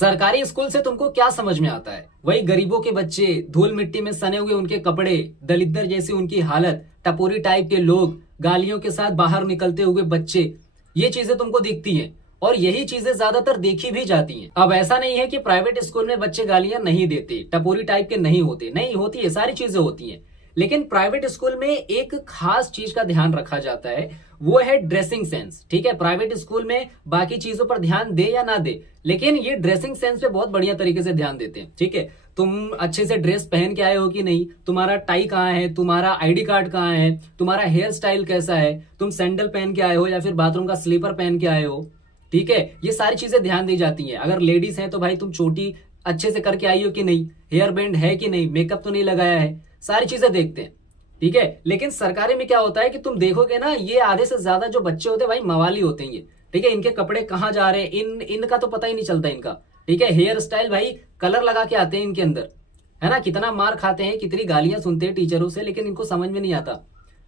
सरकारी स्कूल से तुमको क्या समझ में आता है? वही गरीबों के बच्चे, धूल मिट्टी में सने हुए उनके कपड़े, दलिद्दर जैसी उनकी हालत, टपोरी टाइप के लोग, गालियों के साथ बाहर निकलते हुए बच्चे, ये चीजें तुमको दिखती हैं और यही चीजें ज्यादातर देखी भी जाती हैं। अब ऐसा नहीं है कि प्राइवेट स्कूल में बच्चे गालियां नहीं देते, टपोरी टाइप के नहीं होते, नहीं होती है, सारी चीजें होती हैं। लेकिन प्राइवेट स्कूल में एक खास चीज का ध्यान रखा जाता है, वो है ड्रेसिंग सेंस। ठीक है, प्राइवेट स्कूल में बाकी चीजों पर ध्यान दे या ना दे, लेकिन ये ड्रेसिंग सेंस पे बहुत बढ़िया तरीके से ध्यान देते हैं। ठीक है, तुम अच्छे से ड्रेस पहन के आए हो कि नहीं, तुम्हारा टाई कहाँ है, तुम्हारा आईडी कार्ड कहाँ है, तुम्हारा हेयर स्टाइल कैसा है, तुम सैंडल पहन के आए हो या फिर बाथरूम का स्लीपर पहन के आए हो। ठीक है, ये सारी चीजें ध्यान दी जाती हैं। अगर लेडीज हैं तो भाई तुम चोटी अच्छे से करके आई हो कि नहीं, हेयर बैंड है कि नहीं, मेकअप तो नहीं लगाया है, सारी चीजें देखते हैं। ठीक है, लेकिन सरकारी में क्या होता है कि तुम देखोगे ना, ये आधे से ज्यादा जो बच्चे होते हैं भाई मवाली होते हैं ये। ठीक है, इनके कपड़े कहाँ जा रहे हैं, इनका तो पता ही नहीं चलता इनका। ठीक है, हेयर स्टाइल भाई कलर लगा के आते हैं इनके अंदर, है ना, कितना मार खाते हैं, कितनी गालियां सुनते हैं टीचरों से, लेकिन इनको समझ में नहीं आता।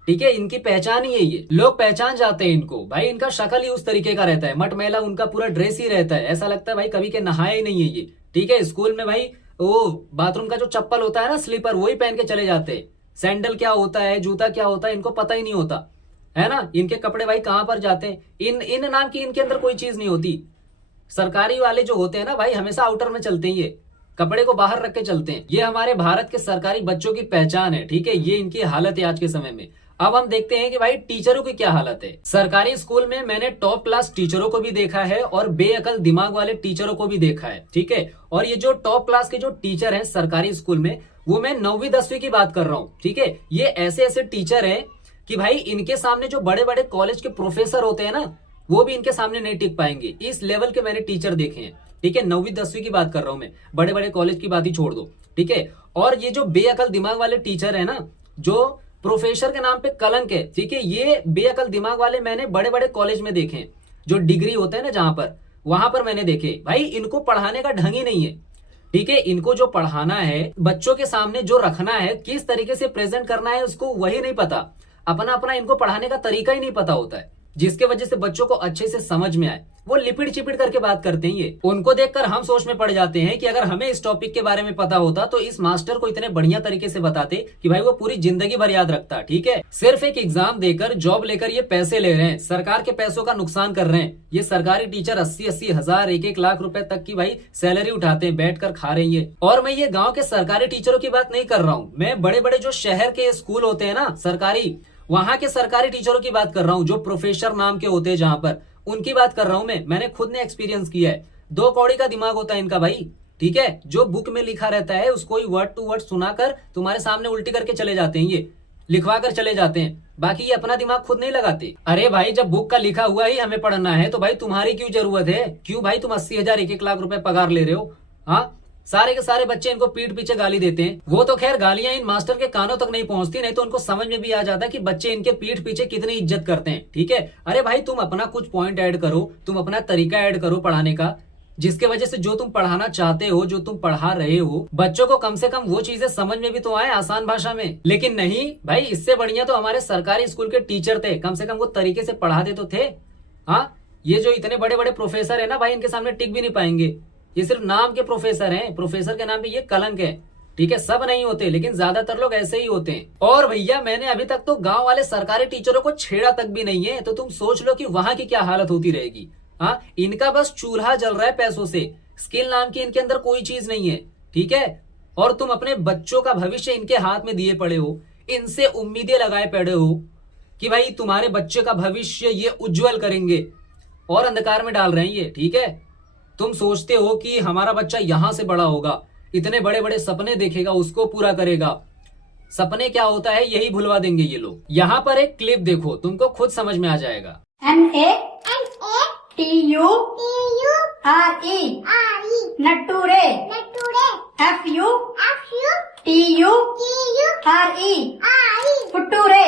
ठीक है, इनकी पहचान ही है, ये लोग पहचान जाते हैं इनको भाई, इनका शक्ल ही उस तरीके का रहता है, मटमैला उनका पूरा ड्रेस ही रहता है, ऐसा लगता है भाई कभी के नहाए ही नहीं है ये। ठीक है, स्कूल में भाई वो बाथरूम का जो चप्पल होता है ना, स्लीपर, वही पहन के चले जाते हैं। सैंडल क्या होता है, जूता क्या होता है, इनको पता ही नहीं होता, है ना। इनके कपड़े भाई कहां पर जाते हैं, इन नाम की इनके अंदर कोई चीज नहीं होती। सरकारी वाले जो होते हैं ना भाई, हमेशा आउटर में चलते हैं, ये कपड़े को बाहर रख के चलते हैं। ये हमारे भारत के सरकारी बच्चों की पहचान है। ठीक है, ये इनकी हालत है आज के समय में। अब हम देखते हैं कि भाई टीचरों की क्या हालत है। सरकारी स्कूल में मैंने टॉप क्लास टीचरों को भी देखा है और बेअकल दिमाग वाले टीचरों को भी देखा है। ठीक है, और ये जो टॉप क्लास के जो टीचर हैं सरकारी स्कूल में, वो मैं 9वीं 10वीं की बात कर रहा हूँ। ठीक है, ये ऐसे ऐसे टीचर हैं कि भाई इनके सामने जो बड़े बड़े कॉलेज के प्रोफेसर होते हैं ना, वो भी इनके सामने नहीं टिक पाएंगे। इस लेवल के मैंने टीचर देखे हैं। ठीक है, 9वीं 10वीं की बात कर रहा हूं मैं, बड़े बड़े कॉलेज की बात ही छोड़ दो। ठीक है, और ये जो बेअकल दिमाग वाले टीचर है ना, जो प्रोफेसर के नाम पे कलंक है, ठीक है, ये बेअकल दिमाग वाले मैंने बड़े बड़े कॉलेज में देखे हैं, जो डिग्री होते हैं ना जहां पर, वहां पर मैंने देखे। भाई इनको पढ़ाने का ढंग ही नहीं है। ठीक है, इनको जो पढ़ाना है, बच्चों के सामने जो रखना है, किस तरीके से प्रेजेंट करना है, उसको वही नहीं पता। अपना अपना इनको पढ़ाने का तरीका ही नहीं पता होता है, जिसके वजह से बच्चों को अच्छे से समझ में आए। वो लिपिड़ चिपिड़ करके बात करते हैं ये। उनको देखकर हम सोच में पड़ जाते हैं कि अगर हमें इस टॉपिक के बारे में पता होता तो इस मास्टर को इतने बढ़िया तरीके से बताते कि भाई वो पूरी जिंदगी भर याद रखता। ठीक है, सिर्फ एक एग्जाम देकर, जॉब लेकर ये पैसे ले रहे हैं, सरकार के पैसों का नुकसान कर रहे हैं। ये सरकारी टीचर 80-80 हजार, 1-1 लाख रुपए तक की भाई सैलरी उठाते हैं, बैठ कर खा रहे हैं ये। और मैं ये गाँव के सरकारी टीचरों की बात नहीं कर रहा हूँ, मैं बड़े बड़े जो शहर के स्कूल होते हैं ना सरकारी, वहां के सरकारी टीचरों की बात कर रहा हूं, जो प्रोफेसर नाम के होते हैं जहां पर, उनकी बात कर रहा हूं मैं। मैंने खुद ने एक्सपीरियंस किया है। 2 कौड़ी का दिमाग होता है इनका भाई। ठीक है, जो बुक में लिखा रहता है उसको ही वर्ड टू वर्ड सुनाकर तुम्हारे सामने उल्टी करके चले जाते हैं, ये लिखवा कर चले जाते हैं। बाकी ये अपना दिमाग खुद नहीं लगाते। अरे भाई, जब बुक का लिखा हुआ ही हमें पढ़ना है तो भाई तुम्हारी क्यों जरूरत है? क्यों भाई तुम 80,000, 1-1 लाख रुपए पगार ले रहे हो? हाँ, सारे के सारे बच्चे इनको पीठ पीछे गाली देते हैं। वो तो खैर गालियां इन मास्टर के कानों तक नहीं पहुंचती, नहीं तो उनको समझ में भी आ जाता है कि बच्चे इनके पीठ पीछे कितनी इज्जत करते हैं। ठीक है, अरे भाई तुम अपना कुछ पॉइंट ऐड करो, तुम अपना तरीका ऐड करो पढ़ाने का, जिसके वजह से जो तुम पढ़ाना चाहते हो, जो तुम पढ़ा रहे हो, बच्चों को कम से कम वो चीजें समझ में भी तो आए आसान भाषा में। लेकिन नहीं भाई, इससे बढ़िया तो हमारे सरकारी स्कूल के टीचर थे, कम से कम वो तरीके से पढ़ाते तो थे। हाँ, ये जो इतने बड़े बड़े प्रोफेसर है ना भाई, इनके सामने टिक भी नहीं पाएंगे। ये सिर्फ नाम के प्रोफेसर हैं, प्रोफेसर के नाम पे ये कलंक है। ठीक है, सब नहीं होते, लेकिन ज्यादातर लोग ऐसे ही होते हैं। और भैया मैंने अभी तक तो गांव वाले सरकारी टीचरों को छेड़ा तक भी नहीं है, तो तुम सोच लो कि वहां की क्या हालत होती रहेगी। हाँ, इनका बस चूल्हा जल रहा है पैसों से, स्किल नाम की इनके अंदर कोई चीज नहीं है। ठीक है, और तुम अपने बच्चों का भविष्य इनके हाथ में दिए पड़े हो, इनसे उम्मीदें लगाए पड़े हो कि भाई तुम्हारे बच्चे का भविष्य ये उज्जवल करेंगे, और अंधकार में डाल रहे हैं ये। ठीक है, तुम सोचते हो कि हमारा बच्चा यहां से बड़ा होगा, इतने बड़े बड़े सपने देखेगा, उसको पूरा करेगा। सपने क्या होता है यही भुलवा देंगे ये लोग। यहाँ पर एक क्लिप देखो, तुमको खुद समझ में आ जाएगा। NATURE नटूरे FUTURE फुटूरे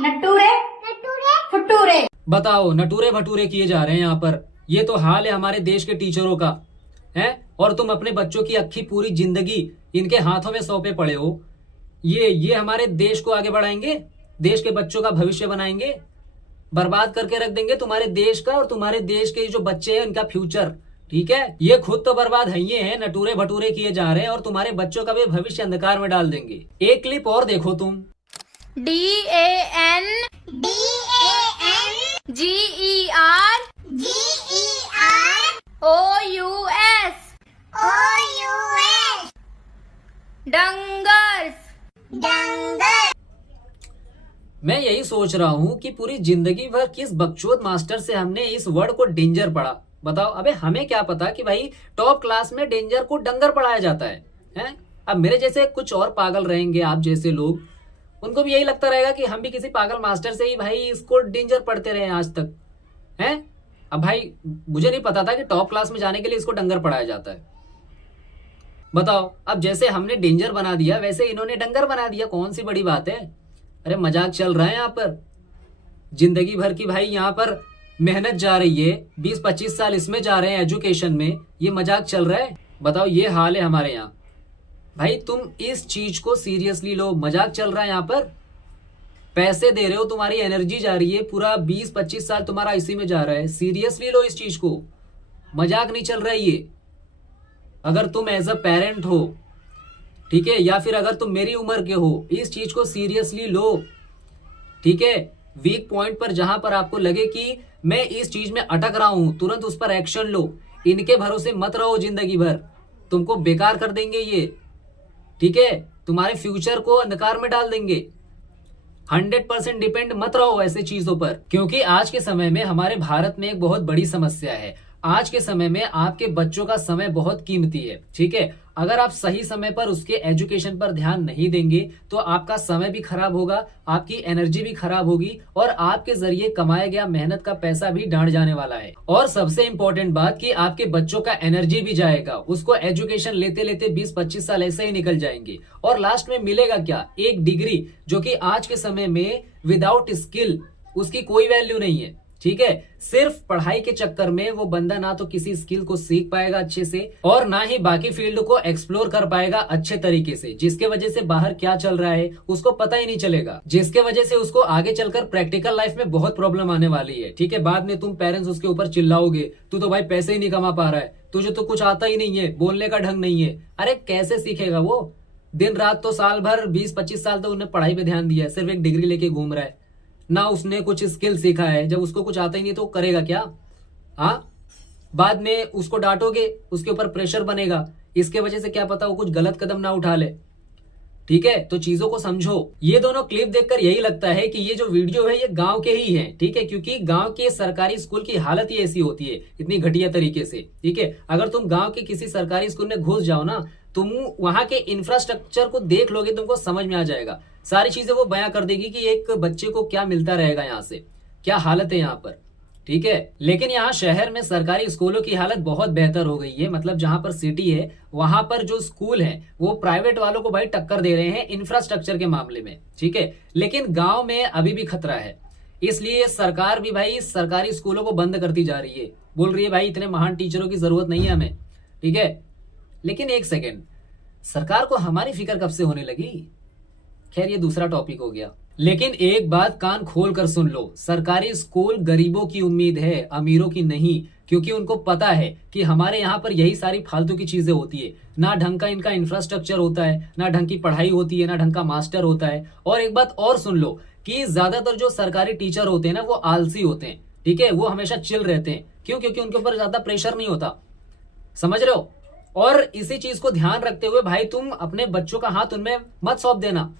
नटूरे फुटूरे। बताओ, नटूरे भटूरे किए जा रहे हैं यहाँ पर। ये तो हाल है हमारे देश के टीचरों का है, और तुम अपने बच्चों की अक्खी पूरी जिंदगी इनके हाथों में सौंपे पड़े हो। ये हमारे देश को आगे बढ़ाएंगे, देश के बच्चों का भविष्य बनाएंगे, बर्बाद करके रख देंगे तुम्हारे देश का, और तुम्हारे देश के जो बच्चे हैं इनका फ्यूचर। ठीक है, ये खुद तो बर्बाद है, ये हैं, नटूरे भटूरे किए जा रहे हैं और तुम्हारे बच्चों का भी भविष्य अंधकार में डाल देंगे। एक क्लिप और देखो तुम। DAN GER OUS डंगर्स। मैं यही सोच रहा हूँ कि पूरी जिंदगी भर किस बकचोद मास्टर से हमने इस वर्ड को डेंजर पढ़ा। बताओ, अबे हमें क्या पता कि भाई टॉप क्लास में डेंजर को डंगर पढ़ाया जाता है, हैं? अब मेरे जैसे कुछ और पागल रहेंगे, आप जैसे लोग, उनको भी यही लगता रहेगा कि हम भी किसी पागल मास्टर से ही भाई इसको डेंजर पढ़ते रहे आज तक, हैं? अब भाई मुझे नहीं पता था कि टॉप क्लास में जाने के लिए इसको डंगर पढ़ाया जाता है। बताओ, अब जैसे हमने डेंजर बना दिया वैसे इन्होंने डंगर बना दिया, कौन सी बड़ी बात है? अरे मजाक चल रहा है यहाँ पर। जिंदगी भर की भाई यहाँ पर मेहनत जा रही है, 20-25 साल इसमें जा रहे हैं एजुकेशन में, ये मजाक चल रहा है? बताओ, ये हाल है हमारे यहाँ। भाई तुम इस चीज को सीरियसली लो, मजाक चल रहा है यहाँ पर। पैसे दे रहे हो, तुम्हारी एनर्जी जा रही है, पूरा 20-25 साल तुम्हारा इसी में जा रहा है, सीरियसली लो इस चीज को, मजाक नहीं चल रहा है ये। अगर तुम एज अ पेरेंट हो, ठीक है, या फिर अगर तुम मेरी उम्र के हो, इस चीज को सीरियसली लो, ठीक है। वीक पॉइंट पर जहां पर आपको लगे कि मैं इस चीज में अटक रहा हूं, तुरंत उस पर एक्शन लो। इनके भरोसे मत रहो जिंदगी भर, तुमको बेकार कर देंगे ये, ठीक है, तुम्हारे फ्यूचर को अंधकार में डाल देंगे। 100% डिपेंड मत रहो ऐसे चीजों पर, क्योंकि आज के समय में हमारे भारत में एक बहुत बड़ी समस्या है। आज के समय में आपके बच्चों का समय बहुत कीमती है, ठीक है। अगर आप सही समय पर उसके एजुकेशन पर ध्यान नहीं देंगे तो आपका समय भी खराब होगा, आपकी एनर्जी भी खराब होगी और आपके जरिए कमाया गया मेहनत का पैसा भी डांड जाने वाला है। और सबसे इम्पोर्टेंट बात कि आपके बच्चों का एनर्जी भी जाएगा, उसको एजुकेशन लेते लेते 20-25 साल ऐसे ही निकल जाएंगे और लास्ट में मिलेगा क्या? एक डिग्री, जो कि आज के समय में विदाउट स्किल उसकी कोई वैल्यू नहीं है, ठीक है। सिर्फ पढ़ाई के चक्कर में वो बंदा ना तो किसी स्किल को सीख पाएगा अच्छे से और ना ही बाकी फील्ड को एक्सप्लोर कर पाएगा अच्छे तरीके से, जिसके वजह से बाहर क्या चल रहा है उसको पता ही नहीं चलेगा, जिसके वजह से उसको आगे चलकर प्रैक्टिकल लाइफ में बहुत प्रॉब्लम आने वाली है, ठीक है। बाद में तुम पेरेंट्स उसके ऊपर चिल्लाओगे, तू तो भाई पैसे ही नहीं कमा पा रहा है, तुझे तो कुछ आता ही नहीं है, बोलने का ढंग नहीं है। अरे कैसे सीखेगा वो? दिन रात तो साल भर 20-25 साल तो उन्हें पढ़ाई पे ध्यान दिया है, सिर्फ एक डिग्री लेके घूम रहा है, ना उसने कुछ स्किल सीखा है। जब उसको कुछ आता ही नहीं तो करेगा क्या? हाँ, बाद में उसको डांटोगे, उसके ऊपर प्रेशर बनेगा, इसके वजह से क्या पता वो कुछ गलत कदम ना उठा ले, ठीक है। तो चीजों को समझो। ये दोनों क्लिप देखकर यही लगता है कि ये जो वीडियो है ये गांव के ही है, ठीक है, क्योंकि गांव के सरकारी स्कूल की हालत ही ऐसी होती है, इतनी घटिया तरीके से, ठीक है। अगर तुम गांव के किसी सरकारी स्कूल में घुस जाओ ना, तुम वहां के इंफ्रास्ट्रक्चर को देख लोगे, तुमको समझ में आ जाएगा, सारी चीजें वो बयां कर देगी कि एक बच्चे को क्या मिलता रहेगा यहाँ से, क्या हालत है यहाँ पर, ठीक है। लेकिन यहाँ शहर में सरकारी स्कूलों की हालत बहुत बेहतर हो गई है, मतलब जहां पर सिटी है वहां पर जो स्कूल है वो प्राइवेट वालों को भाई टक्कर दे रहे हैं इंफ्रास्ट्रक्चर के मामले में, ठीक है। लेकिन गांव में अभी भी खतरा है, इसलिए सरकार भी भाई सरकारी स्कूलों को बंद करती जा रही है, बोल रही है भाई इतने महान टीचरों की जरूरत नहीं है हमें, ठीक है। लेकिन एक सेकेंड, सरकार को हमारी फिक्र कब से होने लगी? खैर ये दूसरा टॉपिक हो गया। लेकिन एक बात कान खोल कर सुन लो, सरकारी स्कूल गरीबों की उम्मीद है, अमीरों की नहीं, क्योंकि उनको पता है कि हमारे यहाँ पर यही सारी फालतू की चीजें होती है, ना ढंग का इनका इंफ्रास्ट्रक्चर होता है, ना ढंग की पढ़ाई होती है, ना ढंग का मास्टर होता है। और एक बात और सुन लो कि ज्यादातर जो सरकारी टीचर होते हैं ना वो आलसी होते हैं, ठीक है, वो हमेशा चिल रहते हैं। क्यों? क्योंकि उनके ऊपर ज्यादा प्रेशर नहीं होता, समझ रहे हो। और इसी चीज को ध्यान रखते हुए भाई तुम अपने बच्चों का हाथ उनमें मत सौंप देना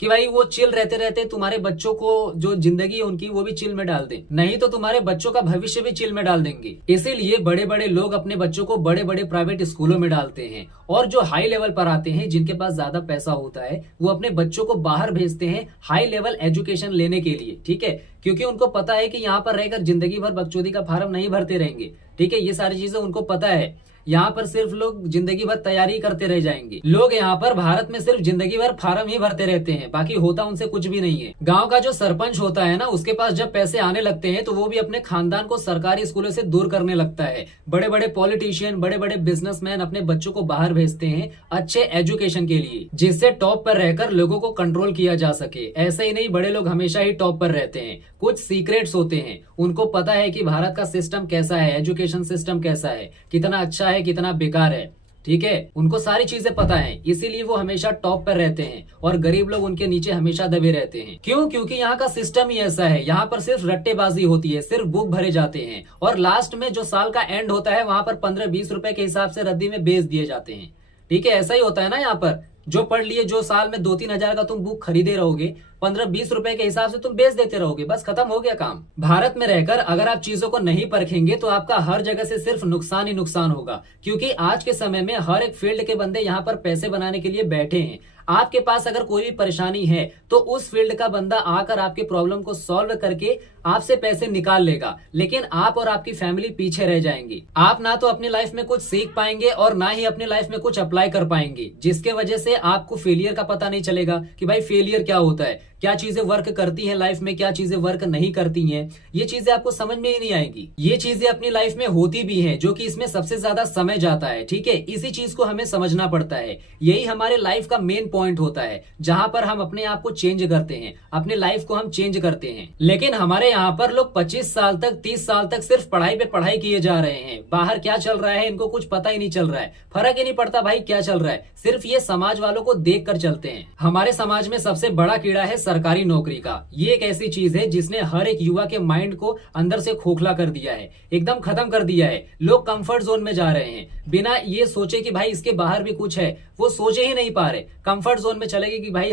कि भाई वो चिल रहते रहते तुम्हारे बच्चों को जो जिंदगी है उनकी वो भी चिल में डाल दें, नहीं तो तुम्हारे बच्चों का भविष्य भी चिल में डाल देंगे। इसीलिए बड़े बड़े लोग अपने बच्चों को बड़े बड़े प्राइवेट स्कूलों में डालते हैं, और जो हाई लेवल पर आते हैं, जिनके पास ज्यादा पैसा होता है, वो अपने बच्चों को बाहर भेजते हैं हाई लेवल एजुकेशन लेने के लिए, ठीक है, क्योंकि उनको पता है कि यहाँ पर रहकर जिंदगी भर बकचोदी का फार्म नहीं भरते रहेंगे, ठीक है। ये सारी चीजें उनको पता है, यहाँ पर सिर्फ लोग जिंदगी भर तैयारी करते रह जाएंगे। लोग यहाँ पर भारत में सिर्फ जिंदगी भर फार्म ही भरते रहते हैं, बाकी होता उनसे कुछ भी नहीं है। गांव का जो सरपंच होता है ना, उसके पास जब पैसे आने लगते हैं तो वो भी अपने खानदान को सरकारी स्कूलों से दूर करने लगता है। बड़े बड़े पॉलिटिशियन, बड़े बड़े बिजनेसमैन अपने बच्चों को बाहर भेजते हैं अच्छे एजुकेशन के लिए, जिससे टॉप पर रहकर लोगों को कंट्रोल किया जा सके। ऐसे ही नहीं, बड़े लोग हमेशा ही टॉप पर रहते हैं, कुछ सीक्रेट्स होते हैं, उनको पता है कि भारत का सिस्टम कैसा है, एजुकेशन सिस्टम कैसा है, कितना अच्छा है कितना बेकार है, ठीक है, उनको सारी चीजें पता है, इसीलिए वो हमेशा टॉप पर रहते हैं और गरीब लोग उनके नीचे हमेशा दबे रहते हैं। क्यों? क्योंकि यहाँ का सिस्टम ही ऐसा है, यहाँ पर सिर्फ रट्टेबाजी होती है, सिर्फ बुक भरे जाते हैं और लास्ट में जो साल का एंड होता है वहां पर 15-20 रुपए के हिसाब से रद्दी में बेच दिए जाते हैं। ठीक है, ऐसा ही होता है ना यहाँ पर, जो पढ़ लिए, जो साल में 2-3 हजार का तुम बुक खरीदे रहोगे, 15-20 रुपए के हिसाब से तुम बेच देते रहोगे, बस खत्म हो गया काम। भारत में रहकर अगर आप चीजों को नहीं परखेंगे तो आपका हर जगह से सिर्फ नुकसान ही नुकसान होगा, क्योंकि आज के समय में हर एक फील्ड के बंदे यहाँ पर पैसे बनाने के लिए बैठे हैं। आपके पास अगर कोई भी परेशानी है तो उस फील्ड का बंदा आकर आपके प्रॉब्लम को सॉल्व करके आपसे पैसे निकाल लेगा, लेकिन आप और आपकी फैमिली पीछे रह जाएंगी। आप ना तो अपनी लाइफ में कुछ सीख पाएंगे और ना ही अपनी लाइफ में कुछ अप्लाई कर पाएंगे, जिसके वजह से आपको फेलियर का पता नहीं चलेगा कि भाई फेलियर क्या होता है, क्या चीजें वर्क करती हैं लाइफ में, क्या चीजें वर्क नहीं करती हैं, ये चीजें आपको समझ में ही नहीं आएंगी। ये चीजें अपनी लाइफ में होती भी हैं, जो कि इसमें सबसे ज्यादा समय जाता है। ठीक है, इसी चीज को हमें समझना पड़ता है, यही हमारे लाइफ का मेन पॉइंट होता है, जहां पर हम अपने आप को चेंज करते हैं, अपने लाइफ को हम चेंज करते हैं। लेकिन हमारे यहाँ पर लोग 25 साल तक 30 साल तक सिर्फ पढ़ाई पे पढ़ाई किए जा रहे हैं, बाहर क्या चल रहा है इनको कुछ पता ही नहीं चल रहा है, फर्क ही नहीं पड़ता भाई क्या चल रहा है, सिर्फ ये समाज वालों को देख कर चलते हैं। हमारे समाज में सबसे बड़ा कीड़ा है सरकारी नौकरी का। ये एक ऐसी चीज है जिसने हर एक युवा के माइंड को अंदर से खोखला कर दिया है, एकदम खत्म कर दिया है। लोग कंफर्ट जोन में जा रहे हैं, बिना ये सोचे कि भाई इसके बाहर भी कुछ है, वो सोचे ही नहीं पा रहे। कंफर्ट जोन में चले गए कि भाई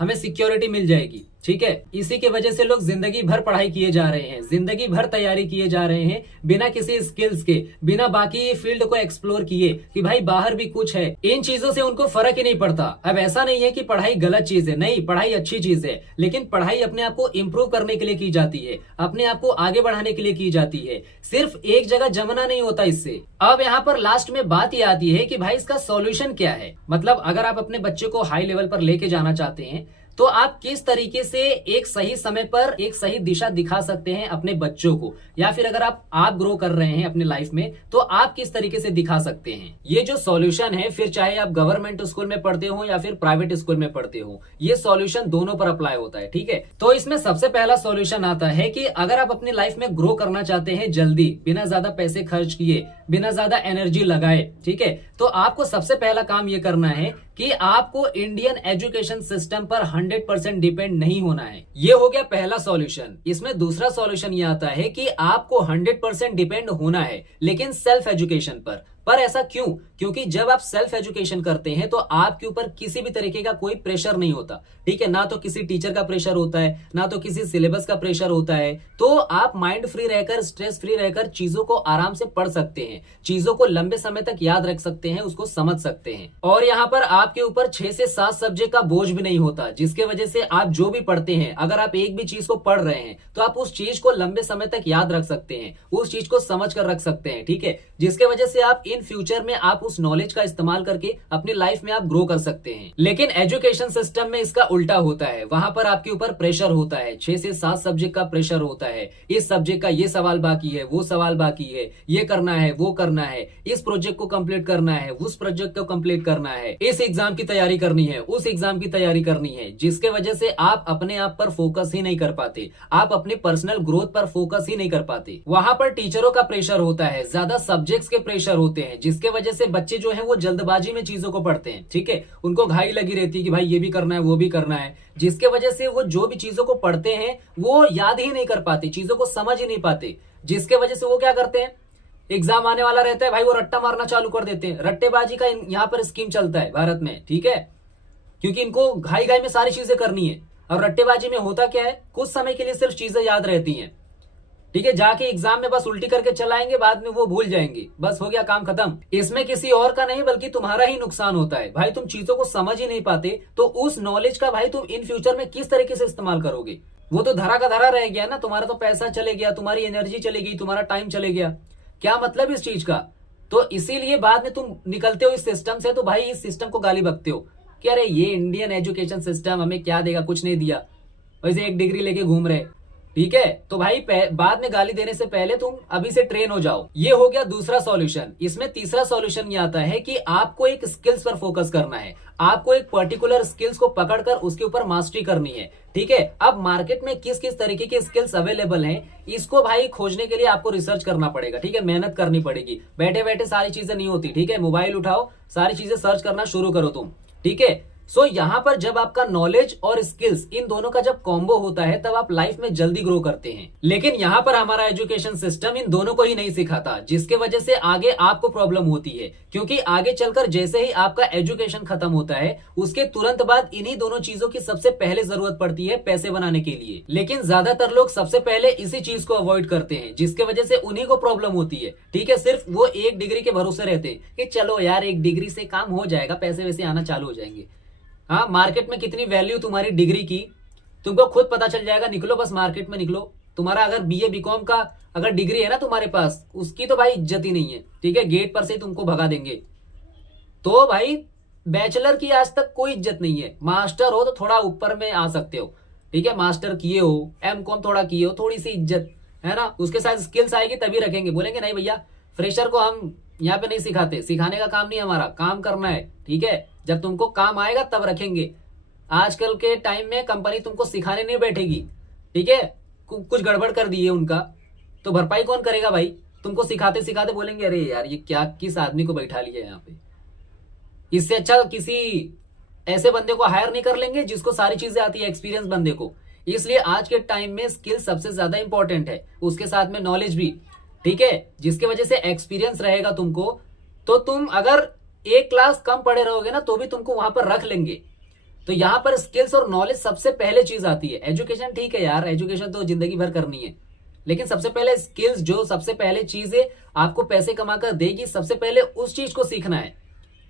हमें सिक्योरिटी मिल जाएगी। ठीक है, इसी के वजह से लोग जिंदगी भर पढ़ाई किए जा रहे हैं, जिंदगी भर तैयारी किए जा रहे हैं, बिना किसी स्किल्स के, बिना बाकी फील्ड को एक्सप्लोर किए कि भाई बाहर भी कुछ है। इन चीजों से उनको फर्क ही नहीं पड़ता। अब ऐसा नहीं है कि पढ़ाई गलत चीज है, नहीं, पढ़ाई अच्छी चीज है, लेकिन पढ़ाई अपने आप को इम्प्रूव करने के लिए की जाती है, अपने आप को आगे बढ़ाने के लिए की जाती है, सिर्फ एक जगह जमना नहीं होता इससे। अब यहाँ पर लास्ट में बात ये आती है कि भाई इसका सॉल्यूशन क्या है। मतलब अगर आप अपने बच्चे को हाई लेवल पर लेके जाना चाहते हैं तो आप किस तरीके से एक सही समय पर एक सही दिशा दिखा सकते हैं अपने बच्चों को, या फिर अगर आप ग्रो कर रहे हैं अपने लाइफ में तो आप किस तरीके से दिखा सकते हैं। ये जो सॉल्यूशन है, फिर चाहे आप गवर्नमेंट स्कूल में पढ़ते हो या फिर प्राइवेट स्कूल में पढ़ते हो, ये सॉल्यूशन दोनों पर अप्लाई होता है। ठीक है, तो इसमें सबसे पहला सॉल्यूशन आता है कि अगर आप अपनी लाइफ में ग्रो करना चाहते हैं जल्दी, बिना ज्यादा पैसे खर्च किए, बिना ज्यादा एनर्जी लगाए, ठीक है, तो आपको सबसे पहला काम ये करना है कि आपको इंडियन एजुकेशन सिस्टम पर 100% डिपेंड नहीं होना है। ये हो गया पहला सॉल्यूशन। इसमें दूसरा सॉल्यूशन ये आता है कि आपको 100% डिपेंड होना है, लेकिन सेल्फ एजुकेशन पर ऐसा क्यों? क्योंकि जब आप सेल्फ एजुकेशन करते हैं तो आपके ऊपर किसी भी तरीके का कोई प्रेशर नहीं होता। ठीक है, ना तो किसी टीचर का प्रेशर होता है, ना तो किसी सिलेबस का प्रेशर होता है, तो आप माइंड फ्री रहकर, स्ट्रेस फ्री रहकर चीजों को आराम से पढ़ सकते हैं, चीजों को लंबे समय तक याद रख सकते हैं, उसको समझ सकते हैं। और यहाँ पर आपके ऊपर 6 से 7 सब्जेक्ट का बोझ भी नहीं होता, जिसके वजह से आप जो भी पढ़ते हैं, अगर आप एक भी चीज को पढ़ रहे हैं तो आप उस चीज को लंबे समय तक याद रख सकते हैं, उस चीज को समझ कर रख सकते हैं। ठीक है, जिसके वजह से आप इन फ्यूचर में आप उस नॉलेज का इस्तेमाल करके अपनी लाइफ में आप ग्रो कर सकते हैं। लेकिन एजुकेशन सिस्टम में इसका उल्टा होता है, वहां पर आपके ऊपर प्रेशर होता है, 6 से 7 सब्जेक्ट का प्रेशर होता है। इस सब्जेक्ट का ये सवाल बाकी है, वो सवाल बाकी है, ये करना है, वो करना है, इस प्रोजेक्ट को कंप्लीट करना है, उस प्रोजेक्ट को कंप्लीट करना है, इस एग्जाम की तैयारी करनी है, उस एग्जाम की तैयारी करनी है, जिसके वजह से आप अपने आप पर फोकस ही नहीं कर पाते, आप अपने पर्सनल ग्रोथ पर फोकस ही नहीं कर पाते। वहां पर टीचरों का प्रेशर होता है, ज्यादा सब्जेक्ट्स के प्रेशर होते हैं, जिसके वजह से बच्चे जो है वो जल्दबाजी में चीजों को पढ़ते हैं। ठीक है, उनको घाई लगी रहती है कि भाई ये भी करना है, वो भी करना है, जिसके वजह से वो जो भी चीजों को पढ़ते हैं वो याद ही नहीं कर पाते, चीजों को समझ ही नहीं पाते, जिसके वजह से वो क्या करते हैं, एग्जाम आने वाला रहता है भाई, वो रट्टा मारना चालू कर देते हैं। रट्टेबाजी का यहाँ पर स्कीम चलता है भारत में। ठीक है, क्योंकि इनको घाई घाई में सारी चीजें करनी है। और रट्टेबाजी में होता क्या है, कुछ समय के लिए सिर्फ चीजें याद रहती हैं। ठीक है, जाके एग्जाम में बस उल्टी करके चलाएंगे, बाद में वो भूल जाएंगे, बस हो गया काम खत्म। इसमें किसी और का नहीं बल्कि तुम्हारा ही नुकसान होता है। भाई तुम चीजों को समझ ही नहीं पाते तो उस नॉलेज का भाई तुम इन फ्यूचर में किस तरीके से इस्तेमाल करोगे? वो तो धरा का धरा रह गया ना, तुम्हारा तो पैसा चले गया, तुम्हारी एनर्जी चले गई, तुम्हारा टाइम चले गया, क्या मतलब इस चीज का? तो इसीलिए बाद में तुम निकलते हो इस सिस्टम से तो भाई इस सिस्टम को गाली बकते हो कि अरे ये इंडियन एजुकेशन सिस्टम हमें क्या देगा, कुछ नहीं दिया, वैसे एक डिग्री लेके घूम रहे। ठीक है, तो भाई बाद में गाली देने से पहले तुम अभी से ट्रेन हो जाओ। ये हो गया दूसरा सॉल्यूशन। इसमें तीसरा सॉल्यूशन ये आता है कि आपको एक स्किल्स पर फोकस करना है। आपको एक पर्टिकुलर स्किल्स को पकड़कर उसके ऊपर मास्टरी करनी है। ठीक है, अब मार्केट में किस किस तरीके के स्किल्स अवेलेबल हैं, इसको भाई खोजने के लिए आपको रिसर्च करना पड़ेगा। ठीक है, मेहनत करनी पड़ेगी। बैठे बैठे सारी चीजें नहीं होती। ठीक है, मोबाइल उठाओ, सारी चीजें सर्च करना शुरू करो तुम। ठीक है, सो यहाँ पर जब आपका नॉलेज और स्किल्स इन दोनों का जब कॉम्बो होता है तब आप लाइफ में जल्दी ग्रो करते हैं। लेकिन यहाँ पर हमारा एजुकेशन सिस्टम इन दोनों को ही नहीं सिखाता, जिसके वजह से आगे आपको प्रॉब्लम होती है। क्योंकि आगे चलकर जैसे ही आपका एजुकेशन खत्म होता है उसके तुरंत बाद इन्हीं दोनों चीजों की सबसे पहले जरूरत पड़ती है पैसे बनाने के लिए। लेकिन ज्यादातर लोग सबसे पहले इसी चीज को अवॉइड करते हैं, जिसके वजह से उन्हीं को प्रॉब्लम होती है। ठीक है, सिर्फ वो एक डिग्री के भरोसे रहते हैं कि चलो यार एक डिग्री से काम हो जाएगा, पैसे वैसे आना चालू हो जाएंगे। हाँ, मार्केट में कितनी वैल्यू तुम्हारी डिग्री की तुमको खुद पता चल जाएगा। निकलो बस मार्केट में निकलो। तुम्हारा अगर बीए बीकॉम का अगर डिग्री है ना तुम्हारे पास, उसकी तो भाई इज्जत ही नहीं है। ठीक है, गेट पर से तुमको भगा देंगे। तो भाई बैचलर की आज तक कोई इज्जत नहीं है। मास्टर हो तो थोड़ा ऊपर में आ सकते हो। ठीक है, मास्टर किए हो, एमकॉम थोड़ा किए हो, थोड़ी सी इज्जत है ना। उसके साथ स्किल्स आएगी तभी रखेंगे। बोलेंगे नहीं भैया फ्रेशर को हम यहाँ पे नहीं सिखाते, सिखाने का काम नहीं हमारा, काम करना है। ठीक है, जब तुमको काम आएगा तब रखेंगे। आजकल के टाइम में कंपनी तुमको सिखाने नहीं बैठेगी। ठीक है, कुछ गड़बड़ कर दी है उनका तो भरपाई कौन करेगा भाई। तुमको सिखाते सिखाते बोलेंगे अरे यार ये क्या किस आदमी को बैठा लिया यहाँ पे। इससे अच्छा किसी ऐसे बंदे को हायर नहीं कर लेंगे जिसको सारी चीजें आती है, एक्सपीरियंस बंदे को। इसलिए आज के टाइम में स्किल सबसे ज्यादा इंपॉर्टेंट है, उसके साथ में नॉलेज भी। ठीक है, जिसकी वजह से एक्सपीरियंस रहेगा तुमको, तो तुम अगर एक क्लास कम पढ़े रहोगे ना तो भी तुमको वहां पर रख लेंगे। तो यहां पर स्किल्स और नॉलेज सबसे पहले चीज आती है। एजुकेशन ठीक है यार, एजुकेशन तो जिंदगी भर करनी है, लेकिन सबसे पहले स्किल्स जो सबसे पहले चीज है आपको पैसे कमाकर देगी, सबसे पहले उस चीज को सीखना है।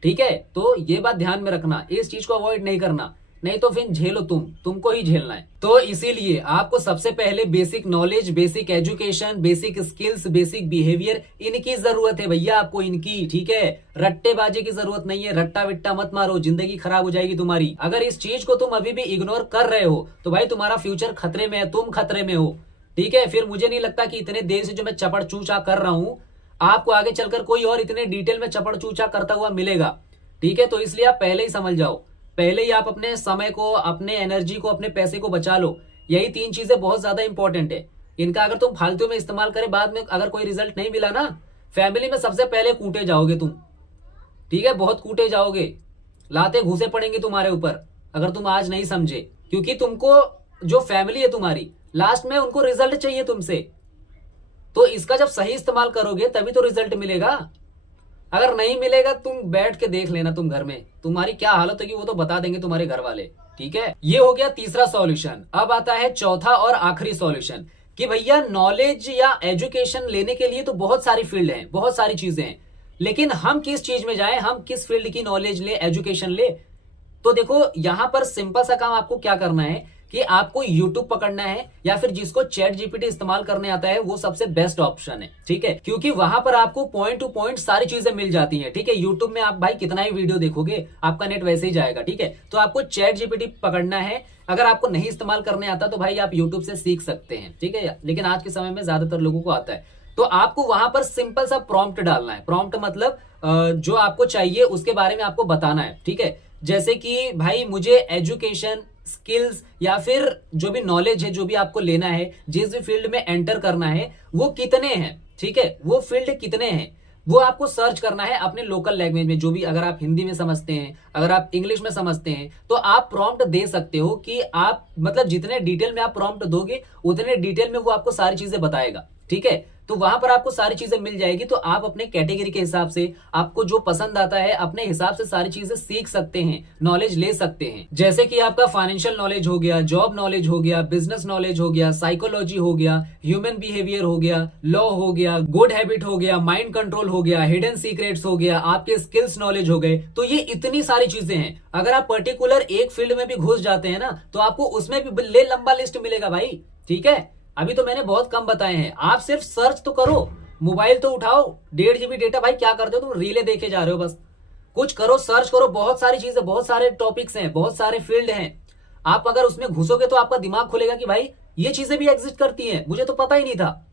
ठीक है, तो ये बात ध्यान में रखना, इस चीज को अवॉइड नहीं करना, नहीं तो फिर झेलो तुमको ही झेलना है। तो इसीलिए आपको सबसे पहले basic knowledge, basic education, basic skills, basic behaviour, इनकी जरूरत है भैया आपको, इनकी। ठीक है, रट्टेबाजी की जरूरत नहीं है। रट्टा विट्टा मत मारो, जिंदगी खराब हो जाएगी तुम्हारी। अगर इस चीज को तुम अभी भी इग्नोर कर रहे हो तो भाई तुम्हारा फ्यूचर खतरे में है, तुम खतरे में हो। ठीक है, फिर मुझे नहीं लगता कि इतने देर से जो मैं चपड़ चूचा कर रहा हूं आपको आगे चलकर कोई और इतने डिटेल में चपड़ चूचा करता हुआ मिलेगा। ठीक है, तो इसलिए आप पहले ही समझ जाओ, पहले ही आप अपने समय को, अपने एनर्जी को, अपने पैसे को बचा लो। यही 3 चीजें बहुत ज्यादा इंपॉर्टेंट है। इनका अगर तुम फालतू में इस्तेमाल करे, बाद में अगर कोई रिजल्ट नहीं मिला ना, फैमिली में सबसे पहले कूटे जाओगे तुम। ठीक है, बहुत कूटे जाओगे, लाते घूसे पड़ेंगे तुम्हारे ऊपर अगर तुम आज नहीं समझे। क्योंकि तुमको जो फैमिली है तुम्हारी, लास्ट में उनको रिजल्ट चाहिए तुमसे। तो इसका जब सही इस्तेमाल करोगे तभी तो रिजल्ट मिलेगा। अगर नहीं मिलेगा तुम बैठ के देख लेना, तुम घर में तुम्हारी क्या हालत होगी वो तो बता देंगे तुम्हारे घर वाले। ठीक है, ये हो गया तीसरा सॉल्यूशन। अब आता है चौथा और आखिरी सॉल्यूशन कि भैया नॉलेज या एजुकेशन लेने के लिए तो बहुत सारी फील्ड हैं, बहुत सारी चीजें हैं, लेकिन हम किस चीज में जाएं, हम किस फील्ड की नॉलेज ले, एजुकेशन ले। तो देखो यहां पर सिंपल सा काम आपको क्या करना है कि आपको YouTube पकड़ना है, या फिर जिसको चैट जीपीटी इस्तेमाल करने आता है वो सबसे बेस्ट ऑप्शन है। ठीक है, क्योंकि वहां पर आपको पॉइंट टू पॉइंट सारी चीजें मिल जाती हैं। ठीक है, YouTube में आप भाई कितना ही वीडियो देखोगे, आपका नेट वैसे ही जाएगा। ठीक है, तो आपको चैट जीपीटी पकड़ना है। अगर आपको नहीं इस्तेमाल करने आता तो भाई आप YouTube से सीख सकते हैं। ठीक है, लेकिन आज के समय में ज्यादातर लोगों को आता है। तो आपको वहां पर सिंपल सा प्रॉम्प्ट डालना है। प्रॉम्प्ट मतलब जो आपको चाहिए उसके बारे में आपको बताना है। ठीक है, जैसे कि भाई मुझे एजुकेशन, स्किल्स या फिर जो भी नॉलेज है, जो भी आपको लेना है, जिस भी फील्ड में एंटर करना है वो कितने हैं। ठीक है, वो फील्ड कितने हैं वो आपको सर्च करना है अपने लोकल लैंग्वेज में। जो भी, अगर आप हिंदी में समझते हैं, अगर आप इंग्लिश में समझते हैं, तो आप प्रॉम्प्ट दे सकते हो कि आप मतलब जितने डिटेल में आप प्रॉम्प्ट दोगे उतने डिटेल में वो आपको सारी चीजें बताएगा। ठीक है, तो वहां पर आपको सारी चीजें मिल जाएगी। तो आप अपने कैटेगरी के हिसाब से, आपको जो पसंद आता है अपने हिसाब से सारी चीजें सीख सकते हैं, नॉलेज ले सकते हैं। जैसे कि आपका फाइनेंशियल नॉलेज हो गया, जॉब नॉलेज हो गया, बिजनेस नॉलेज हो गया, साइकोलॉजी हो गया, ह्यूमन बिहेवियर हो गया, लॉ हो गया, गुड हैबिट हो गया, माइंड कंट्रोल हो गया, हिडन सीक्रेट्स हो गया, आपके स्किल्स नॉलेज हो गए। तो ये इतनी सारी चीजें हैं। अगर आप पर्टिकुलर एक फील्ड में भी घुस जाते हैं ना तो आपको उसमें भी ले लंबा लिस्ट मिलेगा भाई। ठीक है, अभी तो मैंने बहुत कम बताए हैं, आप सिर्फ सर्च तो करो, मोबाइल तो उठाओ, 1.5 GB डेटा। भाई क्या करते हो तुम, रीले देखे जा रहे हो बस। कुछ करो, सर्च करो, बहुत सारी चीजें, बहुत सारे टॉपिक्स हैं, बहुत सारे फील्ड हैं। आप अगर उसमें घुसोगे तो आपका दिमाग खुलेगा कि भाई ये चीजें भी एग्जिस्ट करती हैं, मुझे तो पता ही नहीं था।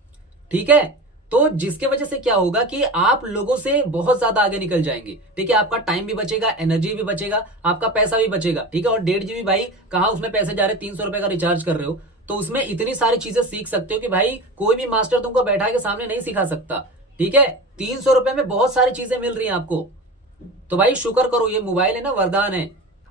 ठीक है, तो जिसके वजह से क्या होगा कि आप लोगों से बहुत ज्यादा आगे निकल जाएंगे। ठीक है, आपका टाइम भी बचेगा, एनर्जी भी बचेगा, आपका पैसा भी बचेगा। ठीक है, और 1.5 GB भाई कहां उसमें पैसे जा रहे, 300 रुपए का रिचार्ज कर रहे हो तो उसमें इतनी सारी चीजें सीख सकते हो कि भाई कोई भी मास्टर तुमको बैठा के सामने नहीं सिखा सकता। ठीक है, 300 रुपए में बहुत सारी चीजें मिल रही हैं आपको। तो भाई शुक्र करो, ये मोबाइल है ना, वरदान है।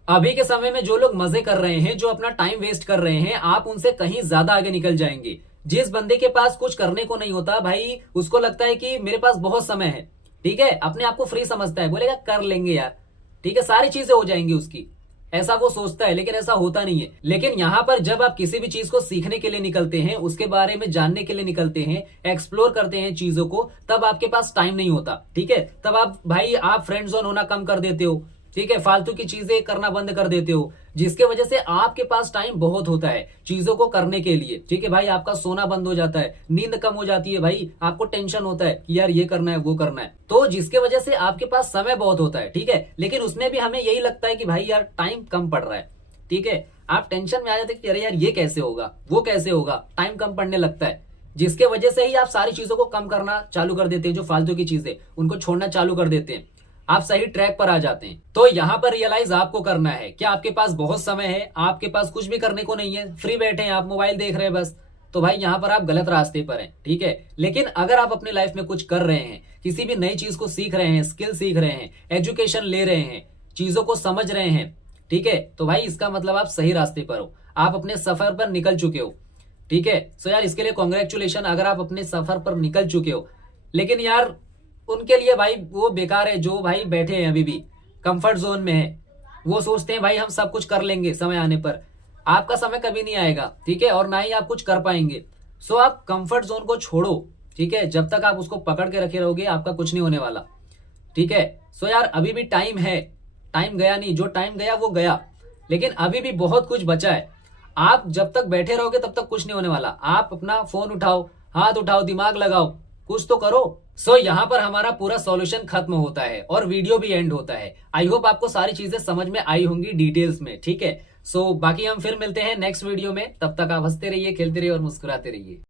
अभी के समय में जो लोग मजे कर रहे हैं, जो अपना टाइम वेस्ट कर रहे हैं, आप उनसे कहीं ज्यादा आगे निकल जाएंगे। जिस बंदे के पास कुछ करने को नहीं होता भाई, उसको लगता है कि मेरे पास बहुत समय है। ठीक है, अपने आप को फ्री समझता है, बोलेगा कर लेंगे यार। ठीक है, सारी चीजें हो जाएंगी उसकी, ऐसा वो सोचता है, लेकिन ऐसा होता नहीं है। लेकिन यहां पर जब आप किसी भी चीज को सीखने के लिए निकलते हैं, उसके बारे में जानने के लिए निकलते हैं, एक्सप्लोर करते हैं चीजों को, तब आपके पास टाइम नहीं होता। ठीक है, तब आप फ्रेंड जोन होना कम कर देते हो। ठीक है, फालतू की चीजें करना बंद कर देते हो, जिसके वजह से आपके पास टाइम बहुत होता है चीजों को करने के लिए। ठीक है भाई, आपका सोना बंद हो जाता है, नींद कम हो जाती है भाई, आपको टेंशन होता है कि यार ये करना है वो करना है, तो जिसके वजह से आपके पास समय बहुत होता है। ठीक है, लेकिन उसमें भी हमें यही लगता है कि भाई यार टाइम कम पड़ रहा है। ठीक है, आप टेंशन में आ जाते कि अरे यार ये कैसे होगा, वो कैसे होगा, टाइम कम पड़ने लगता है, जिसके वजह से ही आप सारी चीजों को कम करना चालू कर देते हैं। जो फालतू की चीजें, उनको छोड़ना चालू कर देते हैं, आप सही ट्रैक पर आ जाते हैं। तो यहां पर रियलाइज आपको करना है कि आपके पास बहुत समय है, आपके पास कुछ भी करने को नहीं है, फ्री बैठे हैं आप, मोबाइल देख रहे हैं बस, तो भाई यहां पर आप गलत रास्ते पर हैं। ठीक है, लेकिन अगर आप अपनी लाइफ में कुछ कर रहे हैं, किसी भी नई चीज को सीख रहे हैं, स्किल सीख रहे हैं, एजुकेशन ले रहे हैं, चीजों को समझ रहे हैं, ठीक है, तो भाई इसका मतलब आप सही रास्ते पर हो, आप अपने सफर पर निकल चुके हो। ठीक है, सो यार इसके लिए कॉन्ग्रेचुलेशन, अगर आप अपने सफर पर निकल चुके हो। लेकिन यार उनके लिए भाई वो बेकार है जो भाई बैठे हैं अभी भी कंफर्ट जोन में है, वो सोचते हैं भाई हम सब कुछ कर लेंगे समय आने पर। आपका समय कभी नहीं आएगा। ठीक है, और ना ही आप कुछ कर पाएंगे। सो आप कंफर्ट जोन को छोड़ो। ठीक है, जब तक आप उसको पकड़ के रखे रहोगे आपका कुछ नहीं होने वाला। ठीक है, सो यार अभी भी टाइम है, टाइम गया नहीं, जो टाइम गया वो गया, लेकिन अभी भी बहुत कुछ बचा है। आप जब तक बैठे रहोगे तब तक कुछ नहीं होने वाला। आप अपना फोन उठाओ, हाथ उठाओ, दिमाग लगाओ, कुछ तो करो। सो यहाँ पर हमारा पूरा सॉल्यूशन खत्म होता है और वीडियो भी एंड होता है। आई होप आपको सारी चीजें समझ में आई होंगी डिटेल्स में। ठीक है, सो बाकी हम फिर मिलते हैं नेक्स्ट वीडियो में, तब तक आप हंसते रहिए, खेलते रहिए और मुस्कुराते रहिए।